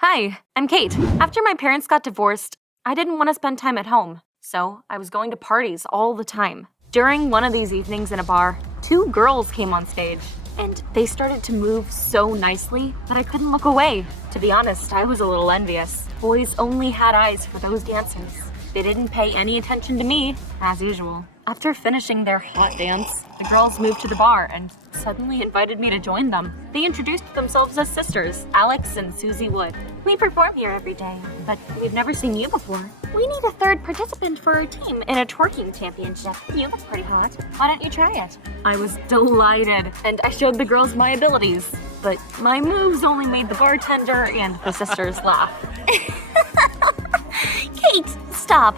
Hi, I'm Kate. After my parents got divorced, I didn't want to spend time at home, so I was going to parties all the time. During one of these evenings in a bar, two girls came on stage, and they started to move so nicely that I couldn't look away. To be honest, I was a little envious. Boys only had eyes for those dancers. They didn't pay any attention to me, as usual. After finishing their hot dance, the girls moved to the bar and suddenly invited me to join them. They introduced themselves as sisters, Alex and Susie Wood. We perform here every day, but we've never seen you before. We need a third participant for our team in a twerking championship. You look pretty hot. Why don't you try it? I was delighted, and I showed the girls my abilities. But my moves only made the bartender and the sisters laugh. Kate, stop.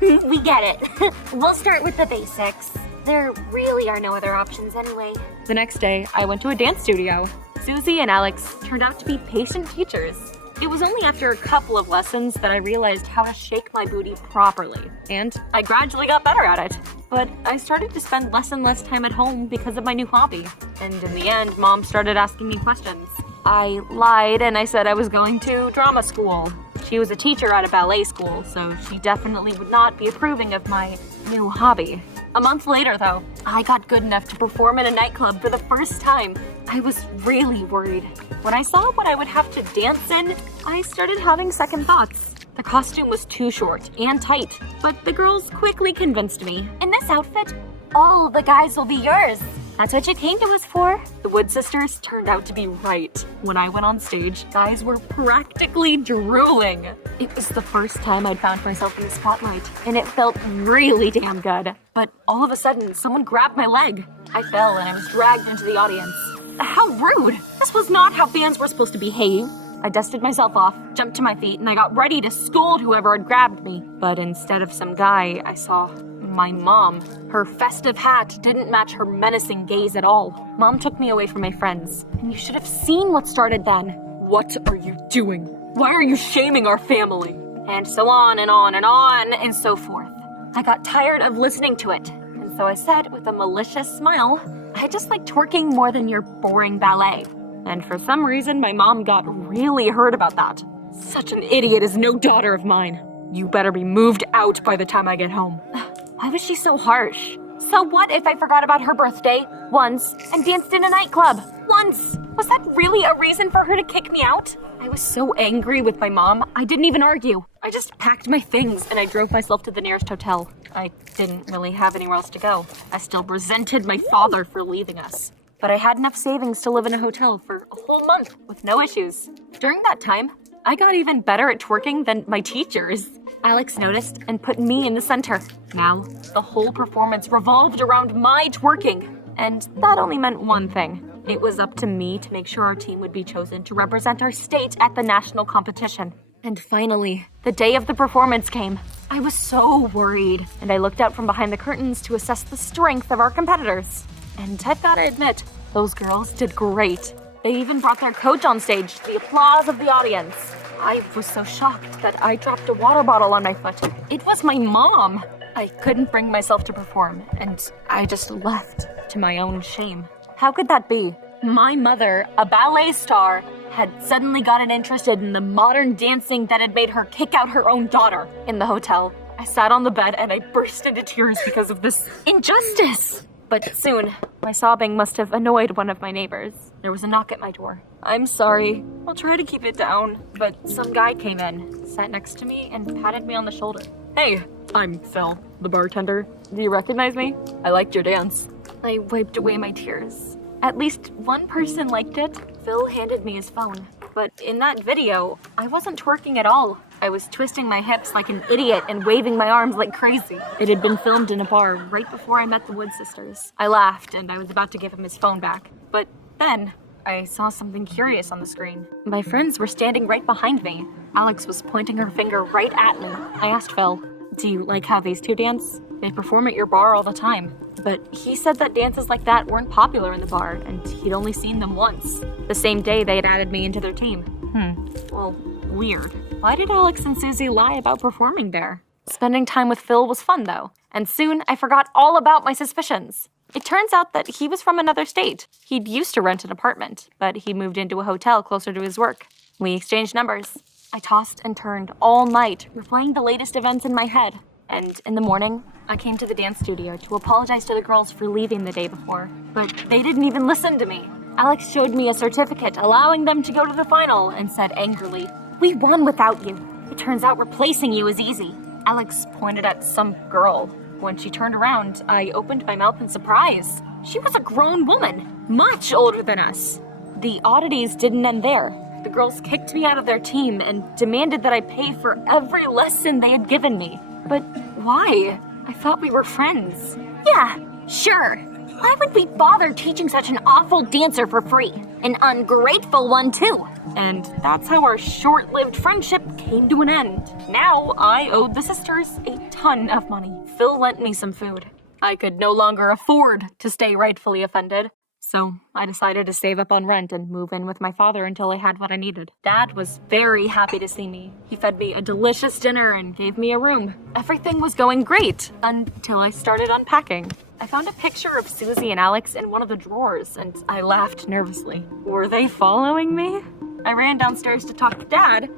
We get it. We'll start with the basics. There really are no other options anyway. The next day, I went to a dance studio. Susie and Alex turned out to be patient teachers. It was only after a couple of lessons that I realized how to shake my booty properly, and I gradually got better at it. But I started to spend less and less time at home because of my new hobby. And in the end, Mom started asking me questions. I lied and I said I was going to drama school. She was a teacher at a ballet school, so she definitely would not be approving of my new hobby. A month later, though, I got good enough to perform in a nightclub for the first time. I was really worried. When I saw what I would have to dance in, I started having second thoughts. The costume was too short and tight, but the girls quickly convinced me. In this outfit, all the guys will be yours. That's what you came to us for. The Wood sisters turned out to be right. When I went on stage, guys were practically drooling. It was the first time I'd found myself in the spotlight, and it felt really damn good. But all of a sudden, someone grabbed my leg. I fell and I was dragged into the audience. How rude! This was not how fans were supposed to behave. I dusted myself off, jumped to my feet, and I got ready to scold whoever had grabbed me. But instead of some guy, I saw my mom. Her festive hat didn't match her menacing gaze at all. Mom took me away from my friends, and you should have seen what started then. What are you doing? Why are you shaming our family? And so on and on and on and so forth. I got tired of listening to it, and so I said with a malicious smile, I just like twerking more than your boring ballet. And for some reason, my mom got really hurt about that. Such an idiot is no daughter of mine. You better be moved out by the time I get home. Why was she so harsh? So what if I forgot about her birthday once and danced in a nightclub once? Was that really a reason for her to kick me out? I was so angry with my mom, I didn't even argue. I just packed my things and I drove myself to the nearest hotel. I didn't really have anywhere else to go. I still resented my father for leaving us. But I had enough savings to live in a hotel for a whole month with no issues. During that time, I got even better at twerking than my teachers. Alex noticed and put me in the center. Now, the whole performance revolved around my twerking. And that only meant one thing. It was up to me to make sure our team would be chosen to represent our state at the national competition. And finally, the day of the performance came. I was so worried, and I looked out from behind the curtains to assess the strength of our competitors. And I've gotta admit, those girls did great. They even brought their coach on stage to the applause of the audience. I was so shocked that I dropped a water bottle on my foot. It was my mom. I couldn't bring myself to perform, and I just left to my own shame. How could that be? My mother, a ballet star, had suddenly gotten interested in the modern dancing that had made her kick out her own daughter. In the hotel, I sat on the bed and I burst into tears because of this injustice. But soon, my sobbing must have annoyed one of my neighbors. There was a knock at my door. I'm sorry. I'll try to keep it down. But some guy came in, sat next to me, and patted me on the shoulder. Hey, I'm Phil, the bartender. Do you recognize me? I liked your dance. I wiped away my tears. At least one person liked it. Phil handed me his phone. But in that video, I wasn't twerking at all. I was twisting my hips like an idiot and waving my arms like crazy. It had been filmed in a bar right before I met the Wood sisters. I laughed and I was about to give him his phone back. But then, I saw something curious on the screen. My friends were standing right behind me. Alex was pointing her finger right at me. I asked Phil, do you like how these two dance? They perform at your bar all the time. But he said that dances like that weren't popular in the bar, and he'd only seen them once. The same day they had added me into their team. Well, weird. Why did Alex and Susie lie about performing there? Spending time with Phil was fun, though, and soon I forgot all about my suspicions. It turns out that he was from another state. He'd used to rent an apartment, but he moved into a hotel closer to his work. We exchanged numbers. I tossed and turned all night, replaying the latest events in my head. And in the morning, I came to the dance studio to apologize to the girls for leaving the day before, but they didn't even listen to me. Alex showed me a certificate allowing them to go to the final and said angrily, "We won without you. It turns out replacing you is easy." Alex pointed at some girl. When she turned around, I opened my mouth in surprise. She was a grown woman, much older than us. The oddities didn't end there. The girls kicked me out of their team and demanded that I pay for every lesson they had given me. But why? I thought we were friends. Yeah, sure. Why would we bother teaching such an awful dancer for free? An ungrateful one, too. And that's how our short-lived friendship came to an end. Now I owed the sisters a ton of money. Phil lent me some food. I could no longer afford to stay rightfully offended. So I decided to save up on rent and move in with my father until I had what I needed. Dad was very happy to see me. He fed me a delicious dinner and gave me a room. Everything was going great until I started unpacking. I found a picture of Susie and Alex in one of the drawers, and I laughed nervously. Were they following me? I ran downstairs to talk to Dad.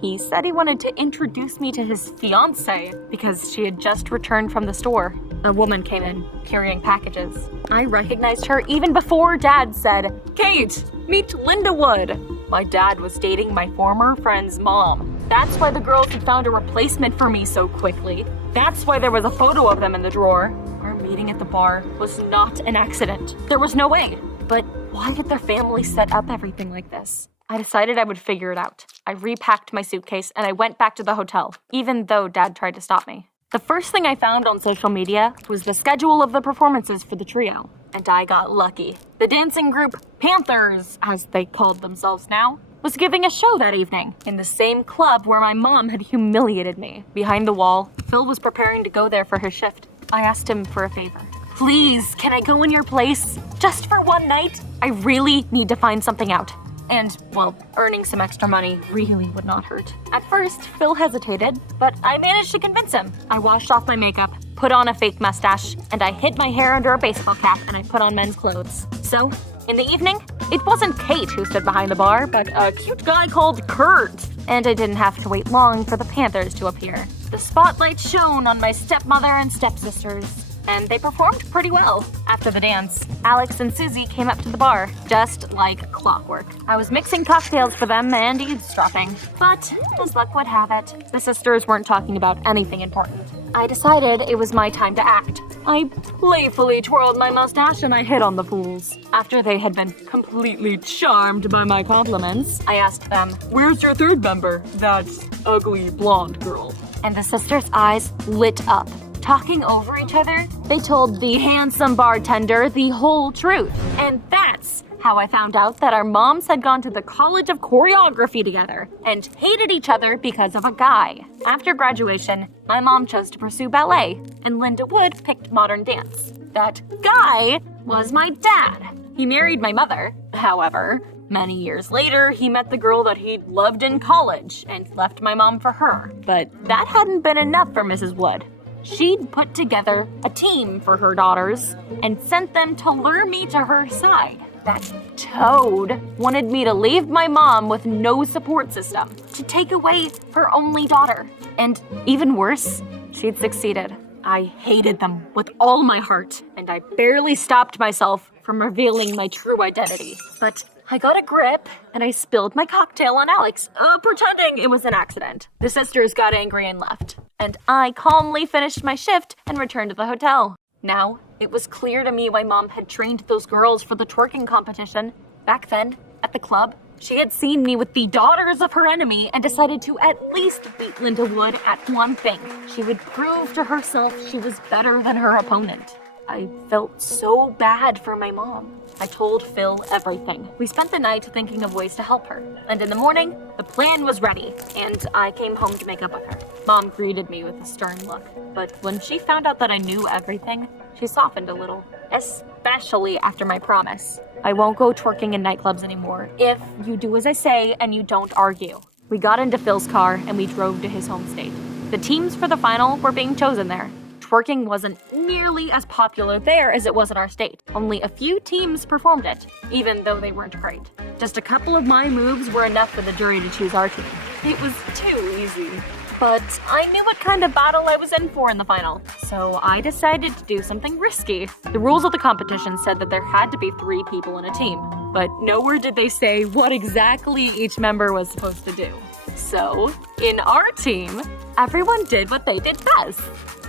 He said he wanted to introduce me to his fiancée because she had just returned from the store. A woman came in, carrying packages. I recognized her even before Dad said, "Kate, meet Linda Wood." My dad was dating my former friend's mom. That's why the girls had found a replacement for me so quickly. That's why there was a photo of them in the drawer. Our meeting at the bar was not an accident. There was no way. But why did their family set up everything like this? I decided I would figure it out. I repacked my suitcase and I went back to the hotel, even though Dad tried to stop me. The first thing I found on social media was the schedule of the performances for the trio, and I got lucky. The dancing group Panthers, as they called themselves now, was giving a show that evening in the same club where my mom had humiliated me. Behind the wall, Phil was preparing to go there for his shift. I asked him for a favor. "Please, can I go in your place? Just for one night? I really need to find something out." And, well, earning some extra money really would not hurt. At first, Phil hesitated, but I managed to convince him. I washed off my makeup, put on a fake mustache, and I hid my hair under a baseball cap and I put on men's clothes. So, in the evening, it wasn't Kate who stood behind the bar, but a cute guy called Kurt. And I didn't have to wait long for the Panthers to appear. The spotlight shone on my stepmother and stepsisters, and they performed pretty well. After the dance, Alex and Susie came up to the bar, just like clockwork. I was mixing cocktails for them and eavesdropping. But, as luck would have it, the sisters weren't talking about anything important. I decided it was my time to act. I playfully twirled my mustache and I hit on the fools. After they had been completely charmed by my compliments, I asked them, "Where's your third member? That ugly blonde girl." And the sisters' eyes lit up. Talking over each other, they told the handsome bartender the whole truth. And that's how I found out that our moms had gone to the College of Choreography together and hated each other because of a guy. After graduation, my mom chose to pursue ballet, and Linda Wood picked modern dance. That guy was my dad. He married my mother. However, many years later, he met the girl that he'd loved in college and left my mom for her. But that hadn't been enough for Mrs. Wood. She'd put together a team for her daughters and sent them to lure me to her side. That toad wanted me to leave my mom with no support system, to take away her only daughter. And even worse, she'd succeeded. I hated them with all my heart, and I barely stopped myself from revealing my true identity. But I got a grip, and I spilled my cocktail on Alex, pretending it was an accident. The sisters got angry and left, and I calmly finished my shift and returned to the hotel. Now, it was clear to me why Mom had trained those girls for the twerking competition. Back then, at the club, she had seen me with the daughters of her enemy and decided to at least beat Linda Wood at one thing. She would prove to herself she was better than her opponent. I felt so bad for my mom. I told Phil everything. We spent the night thinking of ways to help her. And in the morning, the plan was ready, and I came home to make up with her. Mom greeted me with a stern look. But when she found out that I knew everything, she softened a little, especially after my promise. I won't go twerking in nightclubs anymore if you do as I say and you don't argue. We got into Phil's car and we drove to his home state. The teams for the final were being chosen there. Twerking wasn't nearly as popular there as it was in our state. Only a few teams performed it, even though they weren't great. Just a couple of my moves were enough for the jury to choose our team. It was too easy. But I knew what kind of battle I was in for in the final, so I decided to do something risky. The rules of the competition said that there had to be 3 people in a team, but nowhere did they say what exactly each member was supposed to do. So, in our team, everyone did what they did best,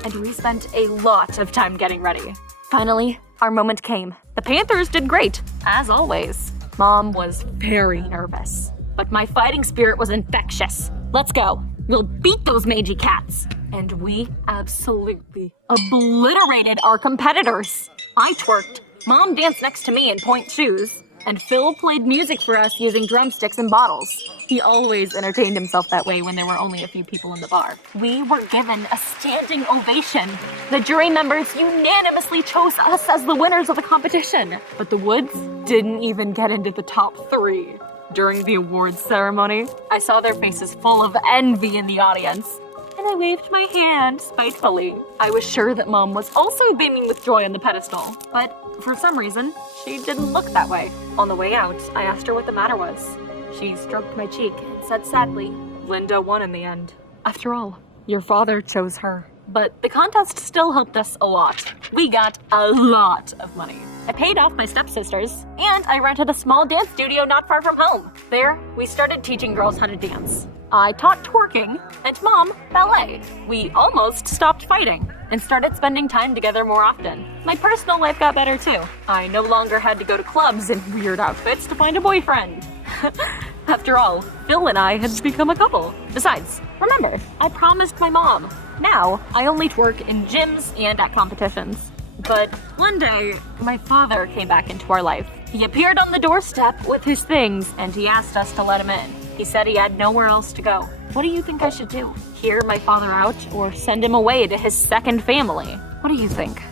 and we spent a lot of time getting ready. Finally, our moment came. The Panthers did great, as always. Mom was very nervous, but my fighting spirit was infectious. Let's go. We'll beat those mangy cats. And we absolutely obliterated our competitors. I twerked. Mom danced next to me in point shoes. And Phil played music for us using drumsticks and bottles. He always entertained himself that way when there were only a few people in the bar. We were given a standing ovation. The jury members unanimously chose us as the winners of the competition. But the Woods didn't even get into the top 3. During the awards ceremony, I saw their faces full of envy in the audience, and I waved my hand spitefully. I was sure that Mom was also beaming with joy on the pedestal, but for some reason, she didn't look that way. On the way out, I asked her what the matter was. She stroked my cheek and said sadly, "Linda won in the end. After all, your father chose her." But the contest still helped us a lot. We got a lot of money. I paid off my stepsisters, and I rented a small dance studio not far from home. There, we started teaching girls how to dance. I taught twerking, and Mom, ballet. We almost stopped fighting, and started spending time together more often. My personal life got better too. I no longer had to go to clubs in weird outfits to find a boyfriend. After all, Phil and I had become a couple. Besides, remember, I promised my mom. Now, I only twerk in gyms and at competitions. But one day, my father came back into our life. He appeared on the doorstep with his things, and he asked us to let him in. He said he had nowhere else to go. What do you think I should do? Hear my father out, or send him away to his second family? What do you think?